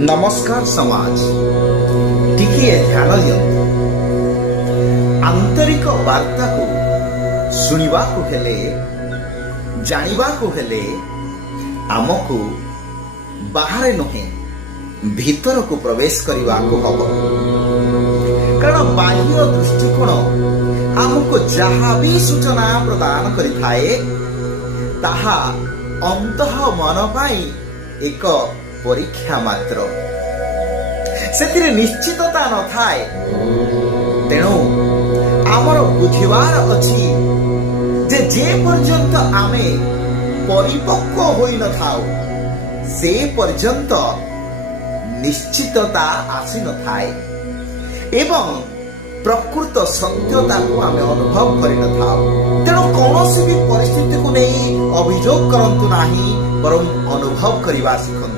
नमस्कार समाज टिकिए ध्यान दियंतु आंतरिक वार्ता को सुनिबा को हेले जानिबा को हेले आमको बाहर नहे भीतर को प्रवेश करने को हब कारण बाह्य दृष्टिकोण आमको जहाँ भी सूचना प्रदान करिथाए ताहा अंतः मन पाई एक परीक्षा मात्र से निश्चितता न थाए तेणु आमर बुझिबार अछि जे पर्यंत आमे परिपक्व होई न थाउ से पर्यंत निश्चितता आसी न थाए एवं प्रकृत सत्यता को आमे अनुभव करि न थाउ तेणु कौन भी परिस्थिति को नहीं अभियोग करंतु नाही बरं अनुभव करिबा शिखंतु।